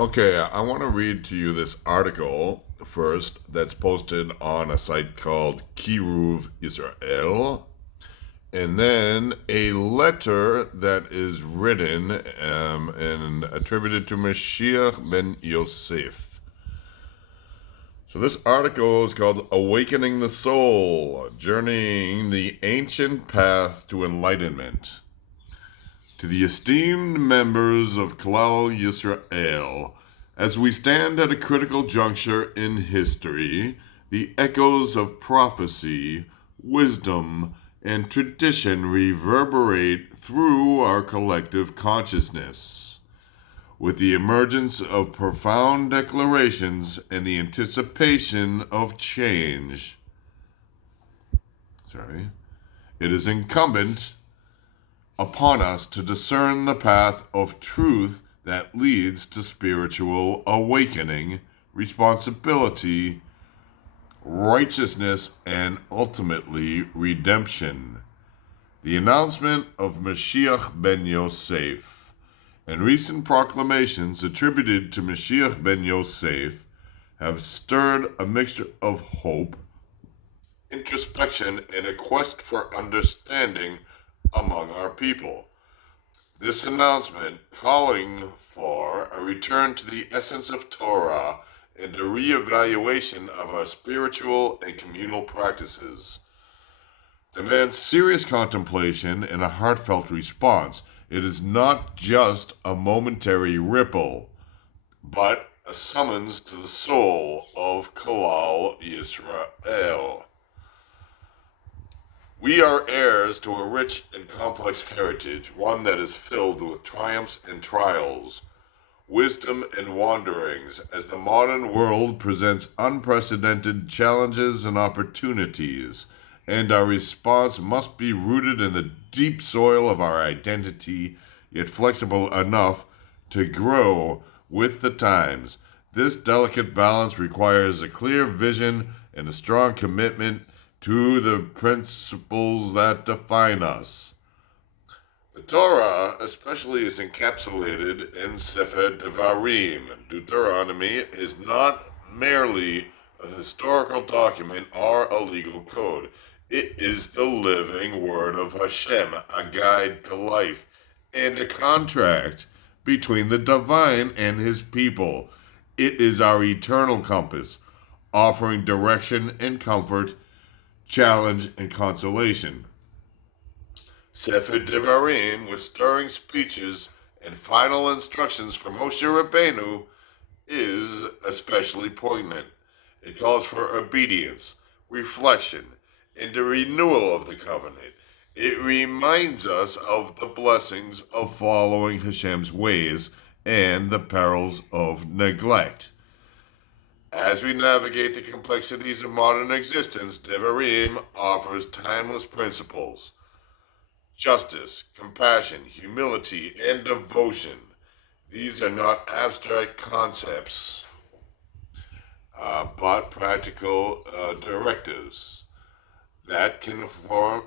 Okay, I want to read to you this article first that's posted on a site called Kiruv Israel, and then a letter that is written and attributed to Moshiach ben Yoseph. So this article is called Awakening the Soul, Journeying the Ancient Path to Enlightenment. To the esteemed members of Klal Yisrael, as we stand at a critical juncture in history, the echoes of prophecy, wisdom, and tradition reverberate through our collective consciousness. With the emergence of profound declarations and the anticipation of change, it is incumbent upon us to discern the path of truth that leads to spiritual awakening, responsibility, righteousness, and ultimately redemption. The announcement of Moshiach ben Yoseph and recent proclamations attributed to Moshiach ben Yoseph have stirred a mixture of hope, introspection, and a quest for understanding among our people. This announcement, calling for a return to the essence of Torah and a reevaluation of our spiritual and communal practices, demands serious contemplation and a heartfelt response. It is not just a momentary ripple, but a summons to the soul of Kalal Yisrael. We are heirs to a rich and complex heritage, one that is filled with triumphs and trials, wisdom and wanderings, as the modern world presents unprecedented challenges and opportunities, and our response must be rooted in the deep soil of our identity, yet flexible enough to grow with the times. This delicate balance requires a clear vision and a strong commitment to the principles that define us. The Torah especially is encapsulated in Sefer Devarim. Deuteronomy is not merely a historical document or a legal code. It is the living word of Hashem, a guide to life, and a contract between the divine and his people. It is our eternal compass, offering direction and comfort, challenge, and consolation. Sefer Devarim, with stirring speeches and final instructions from Moshe Rabbeinu, is especially poignant. It calls for obedience, reflection, and a renewal of the covenant. It reminds us of the blessings of following Hashem's ways and the perils of neglect. As we navigate the complexities of modern existence, Devarim offers timeless principles: justice, compassion, humility, and devotion. These are not abstract concepts, but practical directives that can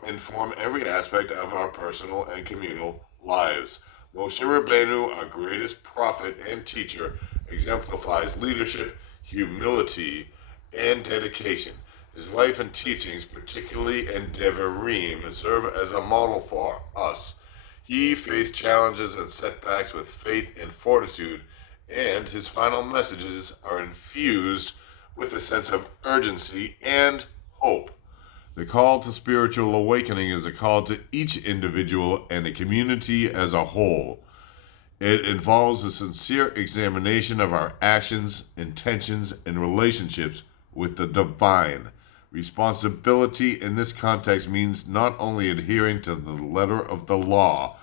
inform every aspect of our personal and communal lives. Moshe Rabbeinu, our greatest prophet and teacher, exemplifies leadership, humility, and dedication. His life and teachings, particularly in Devarim, serve as a model for us. He faced challenges and setbacks with faith and fortitude, and his final messages are infused with a sense of urgency and hope. The call to spiritual awakening is a call to each individual and the community as a whole. It involves a sincere examination of our actions, intentions, and relationships with the divine. Responsibility in this context means not only adhering to the letter of the law,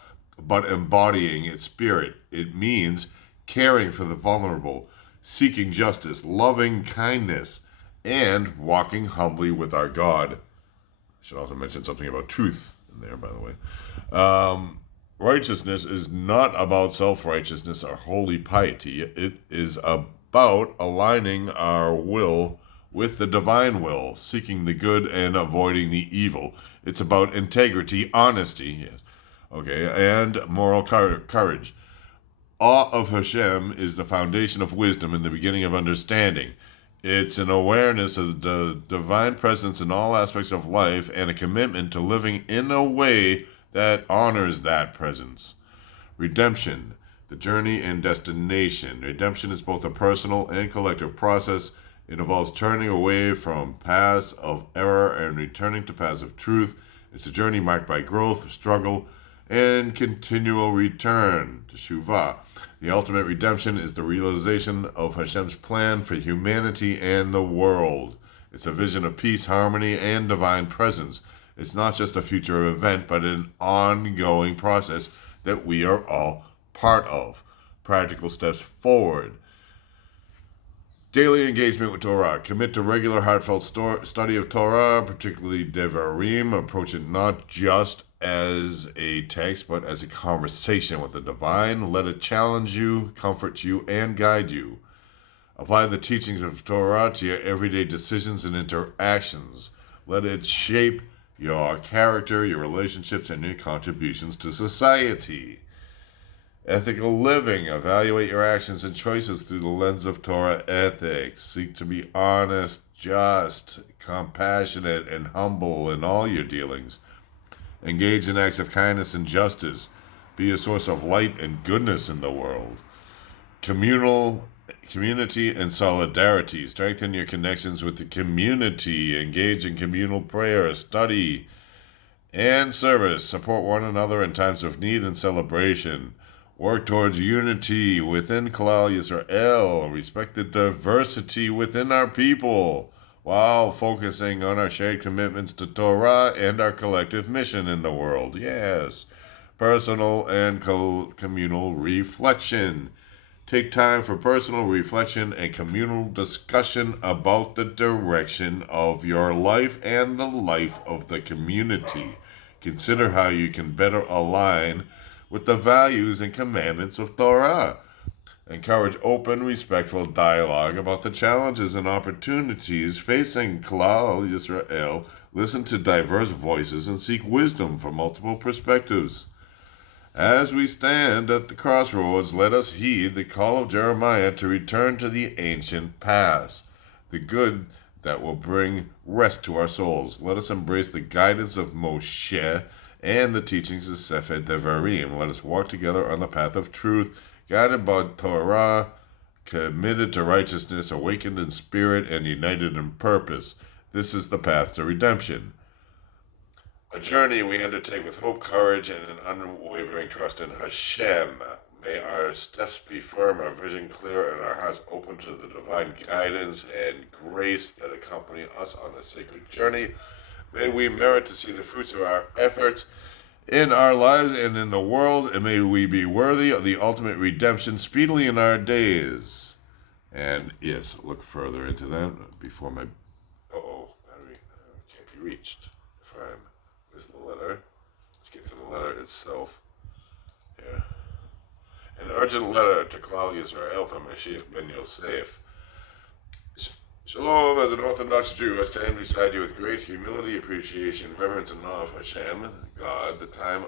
but embodying its spirit. It means caring for the vulnerable, seeking justice, loving kindness, and walking humbly with our God. I should also mention something about truth in there, by the way. Righteousness is not about self-righteousness or holy piety. It is about aligning our will with the divine will, seeking the good and avoiding the evil. It's about integrity, honesty, yes, and moral courage. awe of Hashem is the foundation of wisdom and the beginning of understanding. It's an awareness of the divine presence in all aspects of life and a commitment to living in a way that honors that presence. Redemption, the journey and destination. Redemption is both a personal and collective process. It involves turning away from paths of error and returning to paths of truth. It's a journey marked by growth, struggle, and continual return to Shuvah. The ultimate redemption is the realization of Hashem's plan for humanity and the world. It's a vision of peace, harmony, and divine presence. It's not just a future event, but an ongoing process that we are all part of. Practical steps forward. Daily engagement with Torah. Commit to regular heartfelt study of Torah, particularly Devarim. Approach it not just as a text, but as a conversation with the divine. Let it challenge you, comfort you, and guide you. Apply the teachings of Torah to your everyday decisions and interactions. Let it shape your character, your relationships, and your contributions to society. Ethical living. Evaluate your actions and choices through the lens of Torah ethics. Seek to be honest, just, compassionate, and humble in all your dealings. Engage in acts of kindness and justice. Be a source of light and goodness in the world. Community and solidarity. Strengthen your connections with the community. Engage in communal prayer, study, and service. Support one another in times of need and celebration. Work towards unity within Klal Yisrael. Respect the diversity within our people, while focusing on our shared commitments to Torah and our collective mission in the world. Yes. Personal and communal reflection. Take time for personal reflection and communal discussion about the direction of your life and the life of the community. Consider how you can better align with the values and commandments of Torah. Encourage open, respectful dialogue about the challenges and opportunities facing Klal Yisrael. Listen to diverse voices and seek wisdom from multiple perspectives. As we stand at the crossroads, let us heed the call of Jeremiah to return to the ancient past, the good that will bring rest to our souls. Let us embrace the guidance of Moshiach and the teachings of Sefer Devarim. Let us walk together on the path of truth, guided by Torah, committed to righteousness, awakened in spirit, and united in purpose. This is the path to redemption. A journey we undertake with hope, courage, and an unwavering trust in Hashem. May our steps be firm, our vision clear, and our hearts open to the divine guidance and grace that accompany us on this sacred journey. May we merit to see the fruits of our efforts in our lives and in the world, and may we be worthy of the ultimate redemption speedily in our days. And yes, look further into that before my battery can't be reached. If I'm with the letter, let's get to the letter itself. Here, an urgent letter to Klal Yisrael from Moshiach ben Yoseph. Shalom, as an Orthodox Jew, I stand beside you with great humility, appreciation, reverence, and awe of Hashem, God. The time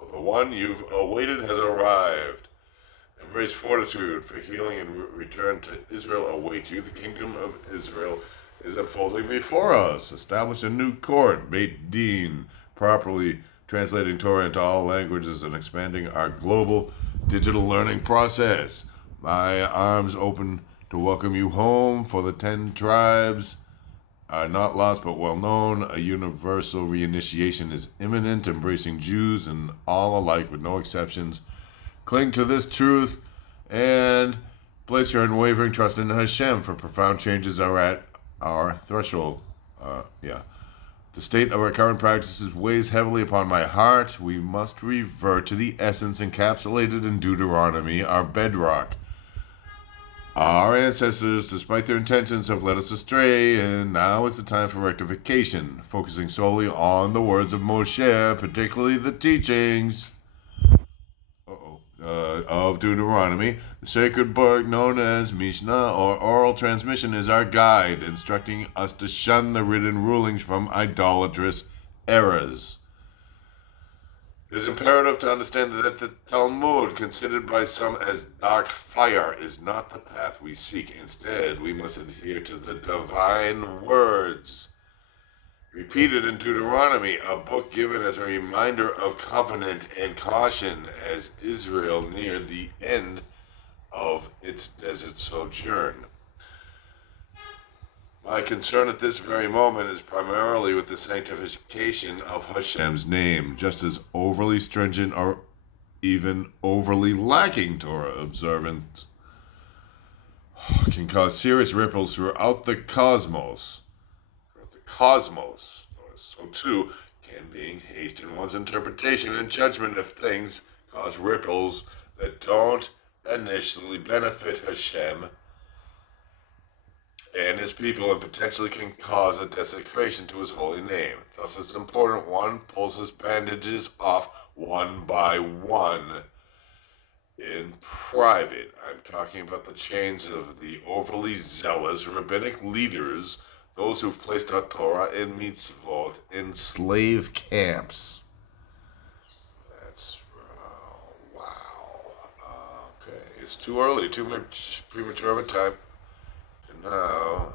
of the one you've awaited has arrived. Embrace fortitude, for healing and return to Israel await you. The kingdom of Israel is unfolding before us. Establish a new court, Beit Din, properly translating Torah into all languages and expanding our global digital learning process. My arms open to welcome you home, for the 10 tribes are not lost but well known. A universal reinitiation is imminent, embracing Jews and all alike with no exceptions. Cling to this truth and place your unwavering trust in Hashem, for profound changes are at our threshold. The state of our current practices weighs heavily upon my heart. We must revert to the essence encapsulated in Deuteronomy, our bedrock. Our ancestors, despite their intentions, have led us astray, and now is the time for rectification, focusing solely on the words of Moshe, particularly the teachings of Deuteronomy. The sacred book known as Mishnah, or oral transmission, is our guide, instructing us to shun the written rulings from idolatrous errors. It is imperative to understand that the Talmud, considered by some as dark fire, is not the path we seek. Instead, we must adhere to the divine words repeated in Deuteronomy, a book given as a reminder of covenant and caution as Israel neared the end of its desert sojourn. My concern at this very moment is primarily with the sanctification of Hashem's name, just as overly stringent or even overly lacking Torah observance can cause serious ripples throughout the cosmos. So too can being haste in one's interpretation and judgment of things cause ripples that don't initially benefit Hashem and his people, and potentially can cause a desecration to his holy name. Thus it's important one pulls his bandages off one by one in private. I'm talking about the chains of the overly zealous rabbinic leaders, those who've placed our Torah and mitzvot in slave camps. That's wow. Okay, it's too early, too much premature of a time. And now